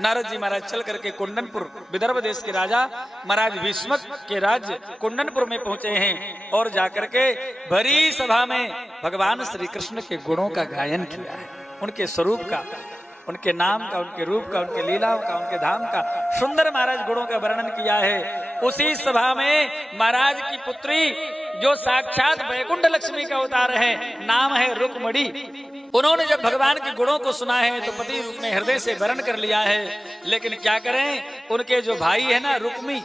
नारद जी महाराज चल करके कुंडनपुर विदर्भ देश के राजा महाराज भीष्मक के राज्य कुंडनपुर में पहुंचे हैं और जाकर के भरी सभा में भगवान श्री कृष्ण के गुणों का गायन किया है, उनके स्वरूप का, उनके नाम का, उनके रूप का, उनके लीलाओं का, उनके धाम का सुंदर महाराज गुणों का वर्णन किया है। उसी सभा में महाराज की पुत्री जो साक्षात वैकुंठ लक्ष्मी का अवतार है, नाम है रुक्मणी, उन्होंने जब भगवान के गुणों को सुना है तो पति रूप में हृदय से वरण कर लिया है। लेकिन क्या करें, उनके जो भाई है ना रुक्मी,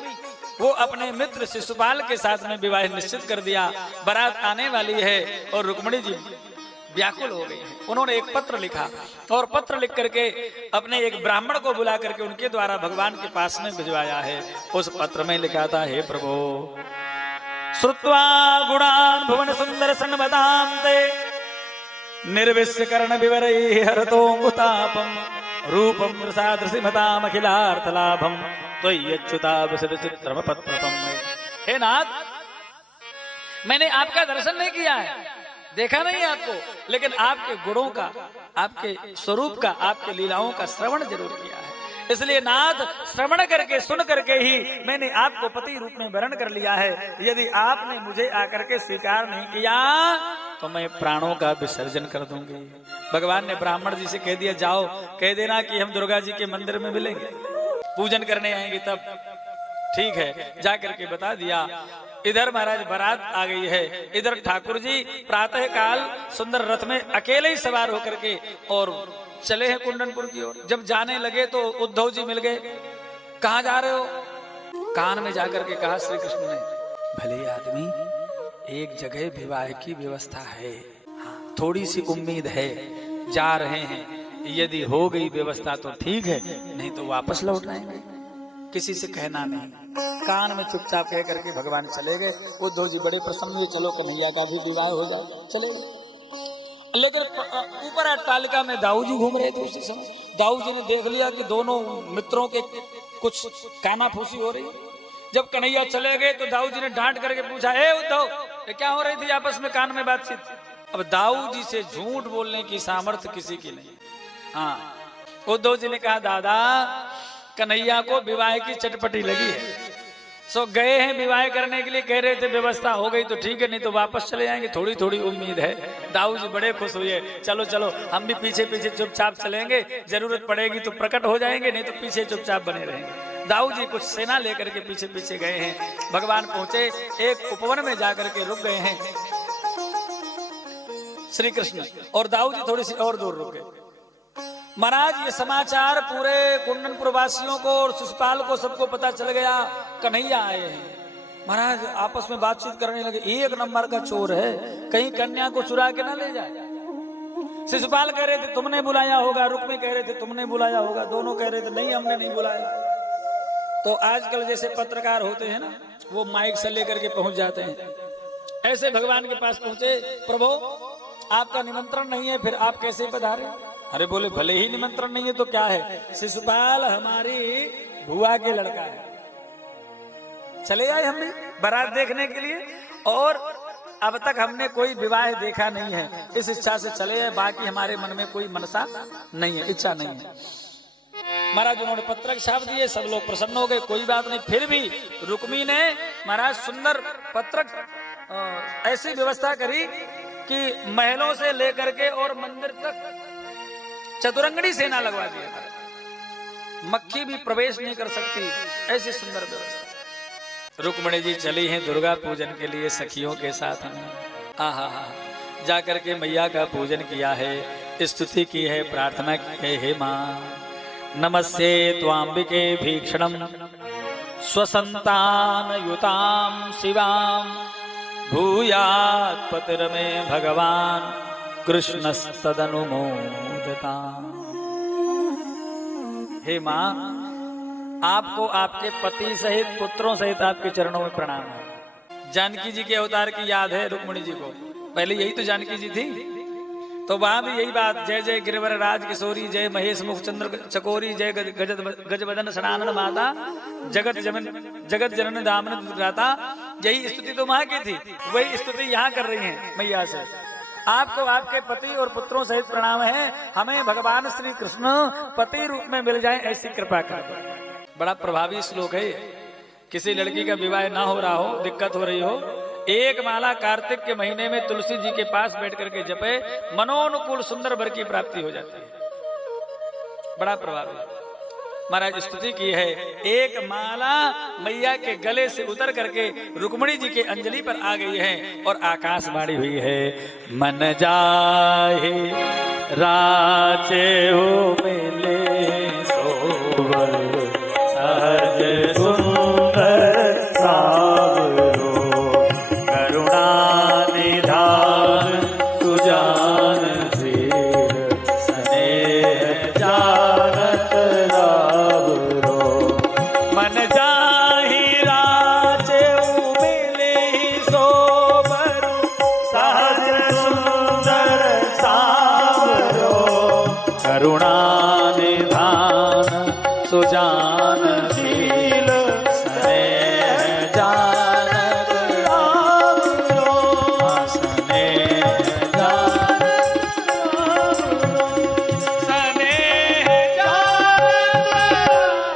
वो अपने मित्र शिशुपाल के साथ में विवाह निश्चित कर दिया। बारात आने वाली है और रुक्मणी जी व्याकुल हो गई है। उन्होंने एक पत्र लिखा और पत्र लिख करके अपने एक ब्राह्मण को बुला करके उनके द्वारा भगवान के पास में भिजवाया है। उस पत्र में लिखा था, हे प्रभु श्रुत्वा गुणान् भुवन सुंदर सन्वदां ते निर्विश्य कर्ण विवरैः हरतोऽङ्गुतापं रूपं रसादृशिमताम् अखिलार्थलाभं त्वय्यच्युताभिषितचित्रमपत्रपम्। हे नाथ, मैंने आपका दर्शन नहीं किया है, देखा नहीं आपको, लेकिन आपके गुणों का, आपके स्वरूप का, आपके लीलाओं का श्रवण जरूर किया है। इसलिए नाथ, श्रवण करके सुन करके ही मैंने आपको पति रूप में वरण कर लिया है। यदि आपने मुझे आकर के स्वीकार नहीं किया तो मैं प्राणों का विसर्जन कर दूंगी। भगवान ने ब्राह्मण जी से कह दिया, जाओ कह देना कि हम दुर्गा जी के मंदिर में मिलेंगे, पूजन करने आएंगे तब। ठीक है, जा करके बता दिया। इधर महाराज बारात आ गई है, इधर ठाकुर जी प्रातः काल सुंदर रथ में अकेले ही सवार होकर के और चले हैं कुंडनपुर की ओर। जब जाने लगे तो उद्धव जी मिल गए। कहाँ जा रहे हो? कान में जाकर के कहा श्री कृष्ण ने, भले आदमी, एक जगह विवाह की व्यवस्था है, हाँ, थोड़ी सी उम्मीद है, जा रहे हैं, यदि हो गई व्यवस्था तो ठीक है, नहीं तो वापस लौट आएंगे, किसी से कहना नहीं। कान में चुपचाप कह करके भगवान चले गए। उद्धव जी बड़े प्रसन्न हुए, चलो कन्हैया का भी विवाह हो जाए, चलो। लेकिन ऊपर अट्टालिका में दाऊ जी घूम रहे थे उसी समय। दाऊ जी ने देख लिया कि दोनों मित्रों के कुछ कानाफूसी हो रही। जब कन्हैया चले गए तो दाऊ जी ने डांट करके पूछा, हे उद्धव, ये क्या हो रही थी आपस में कान में बातचीत? अब दाऊ जी से झूठ बोलने की सामर्थ्य किसी की नहीं। हाँ, उद्धव जी ने कहा, दादा कन्हैया को विवाह की चटपटी लगी है, सो गए हैं विवाह करने के लिए, कह रहे थे व्यवस्था हो गई तो ठीक है, नहीं तो वापस चले जाएंगे, थोड़ी थोड़ी उम्मीद है। दाऊ जी बड़े खुश हुए, चलो चलो हम भी पीछे पीछे चुपचाप चलेंगे, जरूरत पड़ेगी तो प्रकट हो जाएंगे, नहीं तो पीछे चुपचाप बने रहेंगे। दाऊ जी कुछ सेना लेकर के पीछे पीछे गए हैं। भगवान पहुंचे, एक उपवन में जाकर के रुक गए हैं श्री कृष्ण, और दाऊ जी थोड़ी सी और दूर रुक गए। महाराज ये समाचार पूरे कुंडनपुर वासियों को और शिशुपाल को सबको पता चल गया, कन्हैया आए हैं। महाराज आपस में बातचीत करने लगे, एक नंबर का चोर है, कहीं कन्या को चुरा के ना ले जाए। शिशुपाल कह रहे थे तुमने बुलाया होगा, रुक्मी कह रहे थे तुमने बुलाया होगा, दोनों कह रहे थे नहीं हमने नहीं बुलाया। तो आजकल जैसे पत्रकार होते हैं ना, वो माइक से लेकर के पहुंच जाते हैं, ऐसे भगवान के पास पहुंचे, प्रभु आपका निमंत्रण नहीं है, फिर आप कैसे पधारे? अरे बोले भले ही निमंत्रण नहीं है तो क्या है, शिशुपाल हमारी बुआ के लड़का है, चले आए हमने बारात देखने के लिए, और अब तक हमने कोई विवाह देखा नहीं है, इस इच्छा से चले आए, बाकी हमारे मन में कोई मनसा नहीं है, इच्छा नहीं है। महाराज उन्होंने पत्रक छाप दिए, सब लोग प्रसन्न हो गए, कोई बात नहीं। फिर भी रुक्मी ने महाराज सुंदर पत्रक ऐसी व्यवस्था करी कि महलों से लेकर के और मंदिर तक चतुरंगनी सेना लगवा दिया, मक्खी भी प्रवेश नहीं कर सकती, ऐसी सुंदर व्यवस्था। रुक्मणी जी चली हैं दुर्गा पूजन के लिए सखियों के साथ। आहा हा, जाकर के मैया का पूजन किया है, स्तुति की है, प्रार्थना की है, हे माँ नमस्ते त्वांबिके भीक्षणम स्वसंतान युताम शिवाम भूयात् पतिर्मे भगवान कृष्णस्तदनुमोदता। हे माँ, आपको आपके पति सहित पुत्रों सहित आपके चरणों में प्रणाम है। जानकी जी के अवतार की याद है रुक्मणी जी को, पहले यही तो जानकी जी थी, तो वहां भी यही बात, जय जय गिरिवर राज किशोरी, जय महेश मुख चंद्र चकोरी, जय गजवदन सनानन माता, जगत जनन दामन दाता, यही स्तुति तो वहां की थी, वही स्तुति यहाँ कर रही हैं मैया से। आपको आपके पति और पुत्रों सहित प्रणाम है। हमें भगवान श्री कृष्ण पति रूप में मिल जाए ऐसी कृपा कर दो। बड़ा प्रभावी श्लोक है। किसी लड़की का विवाह ना हो रहा हो, दिक्कत हो रही हो, एक माला कार्तिक के महीने में तुलसी जी के पास बैठ करके जपे, मनोनुकूल सुंदर वर की प्राप्ति हो जाती है। बड़ा प्रभावी। महाराज स्तुति की है, एक माला मैया के गले से उतर करके रुक्मिणी जी के अंजलि पर आ गई है और आकाशवाणी हुई है, मन जाहे राचे हो मिले सोवर सहज सुंदर सावरो करुणा निधान सुजान शील स्नेह जानत रावरो मन जाहि राचे मिले सोवरो सहज सुंदर सावरो करुणा निधान सुजान शील स्नेह जानत रावरो स्नेह जानत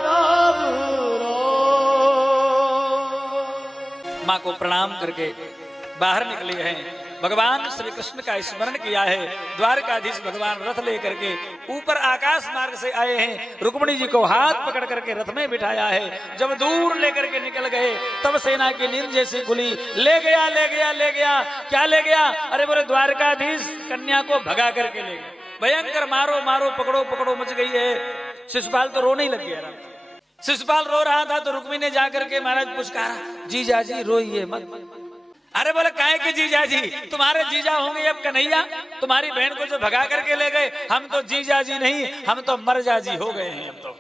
रावरो। माँ को प्रणाम करके बाहर निकले हैं। भगवान श्री कृष्ण का स्मरण किया है। द्वारकाधीश भगवान रथ लेकर के ऊपर आकाश मार्ग से आए हैं। रुक्मिणी जी को हाथ पकड़ करके रथ में बिठाया है। जब दूर लेकर के निकल गए तब सेना की नींद जैसी खुली। ले गया ले गया ले गया। क्या ले गया? अरे बोले द्वारकाधीश कन्या को भगा करके ले गए। भयंकर मारो मारो पकड़ो पकड़ो मच गई है। शिशुपाल तो रोने ही लग गया। शिशुपाल रो रहा था तो रुक्मिणी ने जाकर के महाराज पुचकारा, जीजा जी रोइए मत। अरे बोले काहे की जीजा जी? तुम्हारे जीजा होंगे अब कन्हैया। तुम्हारी बहन को जो भगा करके ले गए, हम तो जीजा जी नहीं, हम तो मरजा जी हो गए हैं। अब तो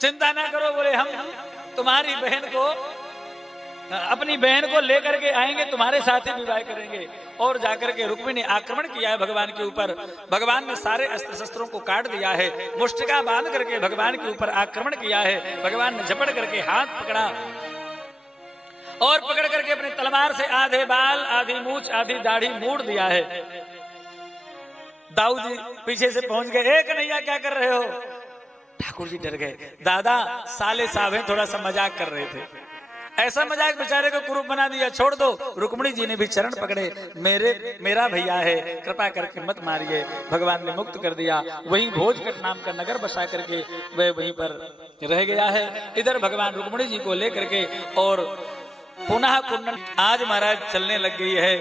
चिंता ना करो, बोले हम तुम्हारी बहन को, अपनी बहन को लेकर के आएंगे, तुम्हारे साथ ही विवाह करेंगे। और जाकर के रुक्मिणी ने आक्रमण किया है भगवान के ऊपर। भगवान ने सारे अस्त्र शस्त्रों को काट दिया है। मुष्टिका बांध करके भगवान के ऊपर आक्रमण किया है। भगवान ने झपट करके हाथ पकड़ा और पकड़ करके अपनी तलवार से आधे बाल आधी मूछ आधी दाढ़ी मोड़ दिया है। दाऊद जी पीछे से पहुंच गए, ए कन्हैया क्या कर रहे हो? ठाकुर जी डर गए। दादा साले साहब हैं, थोड़ा सा मजाक कर रहे थे। ऐसा मजाक बेचारे को कुरूप बना दिया, छोड़ दो। रुक्मिणी जी ने भी चरण पकड़े, मेरा भैया है, कृपा करके मत मारिए। भगवान ने मुक्त कर दिया। वहीं भोजकट नाम का नगर बसा करके वह वहीं पर रह गया है। इधर भगवान रुक्मिणी जी को लेकर के और पुनः कुंडन आज महाराज चलने लग गई है।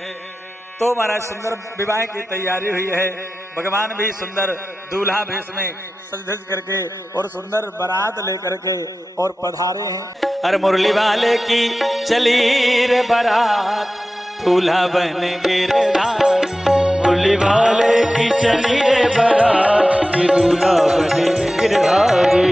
तो महाराज सुंदर विवाह की तैयारी हुई है। भगवान भी सुंदर दूल्हा भेष में सज धज करके और सुंदर बारात लेकर के और पधारे हैं। अरे मुरली वाले की चली रे बारात, दूल्हा बन गिरधारी। मुरली वाले की चली रे बारात, ये दूल्हा बन गिरधारी।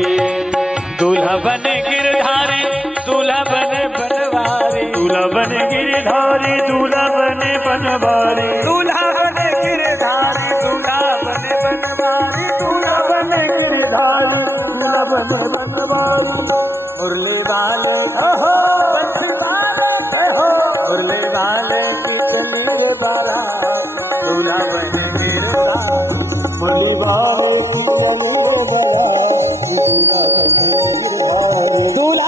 दूल्हा बन गिरधारी, दूल्हा बने बनवारी। दूल्हा बने गिरधारी, दूल्हा बने बनवारी। दूल्हा बने गिरधारी, दूल्हा बने बनवारी। दूल्हा बने गिरधारी, दूल्हा बने बनवारी। मुरली वाले हो बंसी वाले हो, मुरली वाले की चली रे बारात, दूल्हा बने गिरधारी। मुरली वाले की चली रे बारात, दूल्हा बने गिरधारी। दूल्हा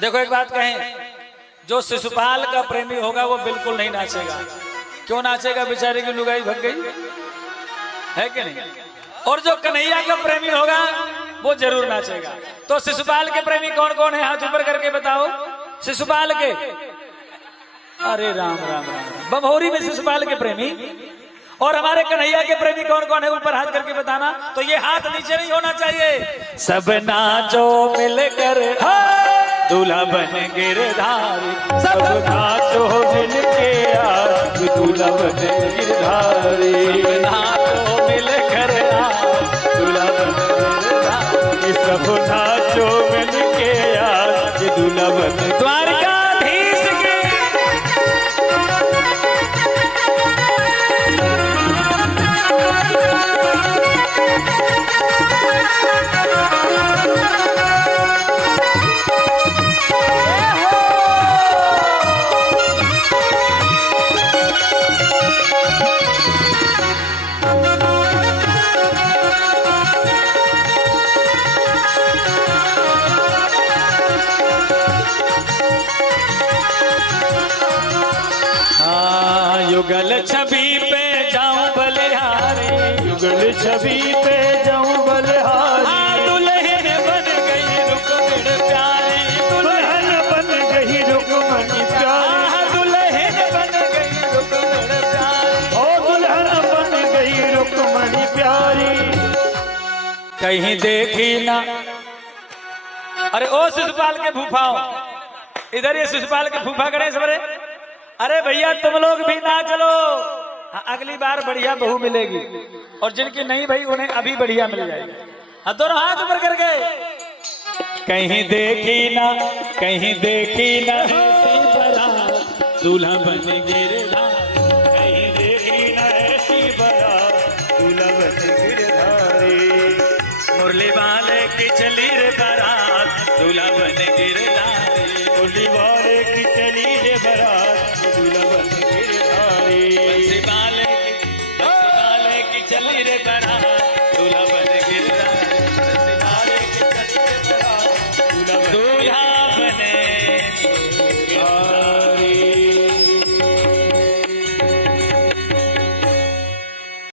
देखो एक बात कहें, जो शिशुपाल का प्रेमी होगा वो बिल्कुल नहीं नाचेगा। क्यों नाचेगा? बेचारे की लुगाई भग गई है कि नहीं। और जो कन्हैया का प्रेमी होगा वो जरूर नाचेगा। तो शिशुपाल के प्रेमी कौन कौन है? हाथ ऊपर करके बताओ। शिशुपाल के, अरे राम राम राम, बमहोरी में शिशुपाल के प्रेमी। और हमारे कन्हैया के प्रेमी कौन कौन है? ऊपर हाथ करके बताना। तो ये हाथ नीचे नहीं होना चाहिए। सब नाचो मिलकर दूल्हा बन गिरधारी, सब नाचो मिलके आज दूल्हा बन गिरधारी, नाचो मिलकर दूल्हा बन गिरधारी, सब नाचो मिलके आज दूल्हा बन द्वारकाधीश के। युगल छवि पे जाऊं बलिहारी, युगल छवि पे जाऊं बलिहारी, दुल्हन बन गई रुक्मिणी प्यारी, दुल्हन बन गई रुक्मिणी प्यारी, दुल्हन बन गई रुक्मिणी प्यारी, ओ दुल्हन बन गई रुक्मिणी प्यारी। कहीं देखी ना, अरे ओ शिशुपाल के फूफाओ, इधर ये शिशुपाल के फूफा गणेश बड़े, अरे भैया तुम लोग भी ना चलो, अगली बार बढ़िया बहू मिलेगी। और जिनकी नहीं भाई उन्हें अभी बढ़िया मिल जाएगी। दोनों हाथ ऊपर कर गए। कहीं देखी ना, कहीं देखी ना ऐसी बारात दूल्हा बन गिरधारी, कहीं देखी ना ऐसी बारात दूल्हा बन गिरधारी, मुरली वाले की चली रे बारात दूल्हा बन गिरधारी, मुरली वाले